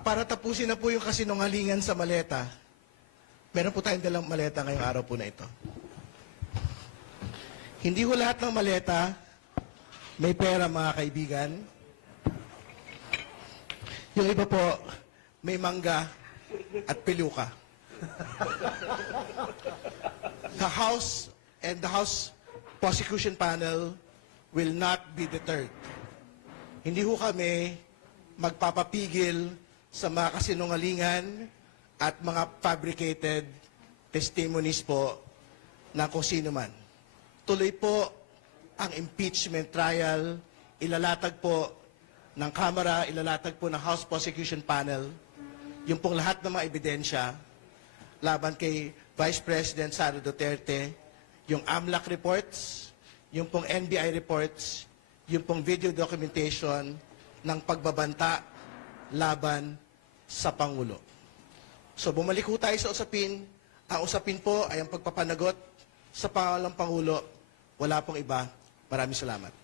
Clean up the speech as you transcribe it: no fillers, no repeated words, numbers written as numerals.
Para tapusin na po yung kasinungalingan sa maleta, meron po tayong dalang maleta ngayong araw po na ito. Hindi ho lahat ng maleta may pera, mga kaibigan. Yung iba po, may mangga at peluka. The House and the House Prosecution Panel will not be deterred. Hindi ho kami magpapapigil sa mga kasinungalingan at mga fabricated testimonies po na kung sino man. Tuloy po ang impeachment trial, ilalatag po ng Kamara, ilalatag po ng House Prosecution Panel, yung pong lahat ng mga ebidensya laban kay Vice President Sara Duterte, yung AMLAC reports, yung pong NBI reports, yung pong video documentation ng pagbabanta laban sa Pangulo. So bumalik ho tayo sa usapin. Ang usapin po ay ang pagpapanagot sa pangalang Pangulo. Wala pong iba. Maraming salamat.